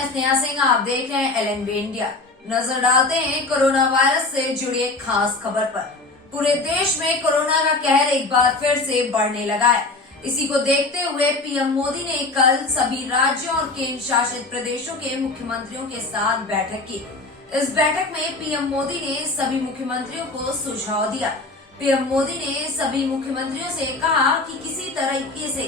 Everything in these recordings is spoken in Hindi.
मैं स्नेहा सिंह, आप देख रहे हैं LNV इंडिया। नजर डालते हैं कोरोना वायरस से जुड़ी एक खास खबर पर। पूरे देश में कोरोना का कहर एक बार फिर से बढ़ने लगा है। इसी को देखते हुए पीएम मोदी ने कल सभी राज्यों और केंद्र शासित प्रदेशों के मुख्यमंत्रियों के साथ बैठक की। इस बैठक में पीएम मोदी ने सभी मुख्यमंत्रियों को सुझाव दिया। पीएम मोदी ने सभी मुख्यमंत्रियों से कहा कि किसी तरीके से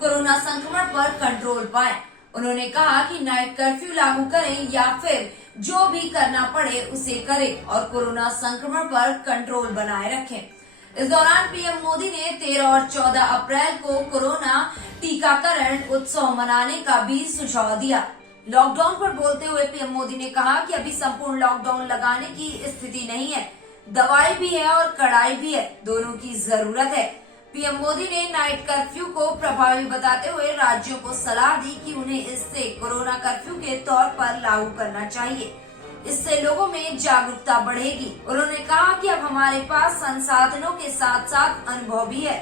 कोरोना संक्रमण पर कंट्रोल पाएं। उन्होंने कहा कि नाइट कर्फ्यू लागू करें या फिर जो भी करना पड़े उसे करें और कोरोना संक्रमण पर कंट्रोल बनाए रखें। इस दौरान पीएम मोदी ने 13 और 14 अप्रैल को कोरोना टीकाकरण उत्सव मनाने का भी सुझाव दिया। लॉकडाउन पर बोलते हुए पीएम मोदी ने कहा कि अभी संपूर्ण लॉकडाउन लगाने की स्थिति नहीं है। दवाई भी है और कड़ाई भी है, दोनों की जरूरत है। पीएम मोदी ने नाइट कर्फ्यू को प्रभावी बताते हुए राज्यों को सलाह दी कि उन्हें इसे कोरोना कर्फ्यू के तौर पर लागू करना चाहिए। इससे लोगों में जागरूकता बढ़ेगी। उन्होंने कहा कि अब हमारे पास संसाधनों के साथ साथ अनुभव भी है।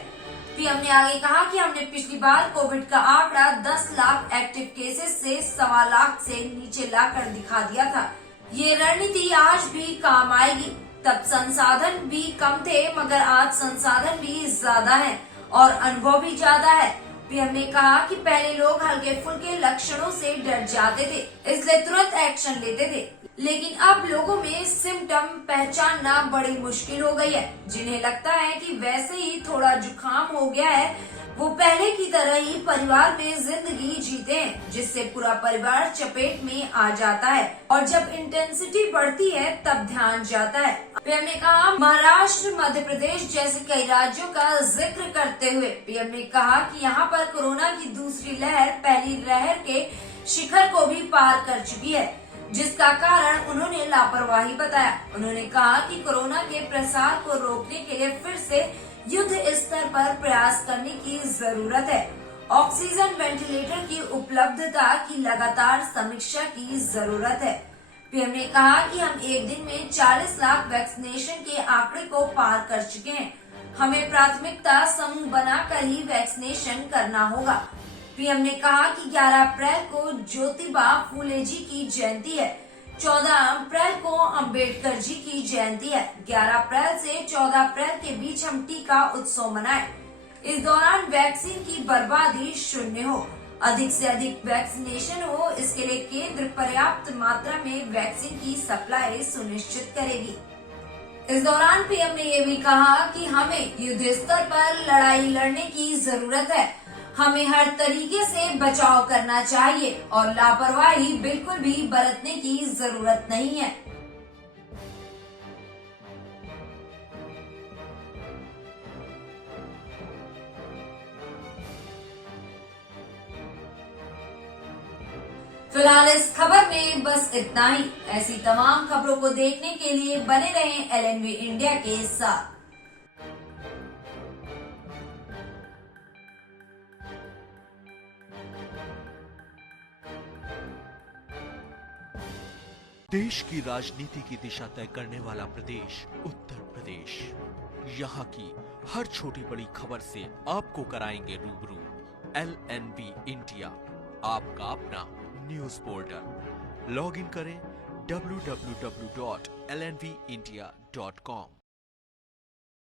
पीएम ने आगे कहा कि हमने पिछली बार कोविड का आंकड़ा 10 लाख एक्टिव केसेस से 1.25 लाख से नीचे लाकर दिखा दिया था। ये रणनीति आज भी काम आएगी। तब संसाधन भी कम थे, मगर आज संसाधन भी ज्यादा हैं और अनुभव भी ज्यादा है। पीएम ने कहा कि पहले लोग हल्के फुल्के लक्षणों से डर जाते थे, इसलिए तुरंत एक्शन लेते थे, लेकिन अब लोगों में सिम्टम पहचानना बड़ी मुश्किल हो गई है। जिन्हें लगता है कि वैसे ही थोड़ा जुकाम हो गया है, वो पहले की तरह ही परिवार में जिंदगी जीते हैं, जिससे पूरा परिवार चपेट में आ जाता है और जब इंटेंसिटी बढ़ती है तब ध्यान जाता है। पीएम ने कहा महाराष्ट्र, मध्य प्रदेश जैसे कई राज्यों का जिक्र करते हुए पीएम ने कहा कि यहाँ पर कोरोना की दूसरी लहर पहली लहर के शिखर को भी पार कर चुकी है, जिसका कारण उन्होंने लापरवाही बताया। उन्होंने कहा कि कोरोना के प्रसार को रोकने के लिए फिर से युद्ध स्तर पर प्रयास करने की जरूरत है। ऑक्सीजन वेंटिलेटर की उपलब्धता की लगातार समीक्षा की जरूरत है। पीएम ने कहा कि हम एक दिन में 40 लाख वैक्सीनेशन के आंकड़े को पार कर चुके हैं। हमें प्राथमिकता समूह बनाकर ही वैक्सीनेशन करना होगा। पीएम ने कहा कि 11 अप्रैल को ज्योतिबा फूले जी की जयंती है, 14 अप्रैल को अंबेडकर जी की जयंती है। 11 अप्रैल से 14 अप्रैल के बीच हम टीका उत्सव मनाएं। इस दौरान वैक्सीन की बर्बादी शून्य हो, अधिक से अधिक वैक्सीनेशन हो। इसके लिए केंद्र पर्याप्त मात्रा में वैक्सीन की सप्लाई सुनिश्चित करेगी। इस दौरान पीएम ने ये भी कहा कि हमें युद्ध स्तर पर लड़ाई लड़ने की जरूरत है। हमें हर तरीके से बचाव करना चाहिए और लापरवाही बिल्कुल भी बरतने की जरूरत नहीं है। फिलहाल इस खबर में बस इतना ही। ऐसी तमाम खबरों को देखने के लिए बने रहें LNV इंडिया के साथ। देश की राजनीति की दिशा तय करने वाला प्रदेश उत्तर प्रदेश। यहाँ की हर छोटी बड़ी खबर से आपको कराएंगे रूबरू। LNV इंडिया, आपका अपना न्यूज पोर्टल। लॉग इन करें www.lnvindia.com।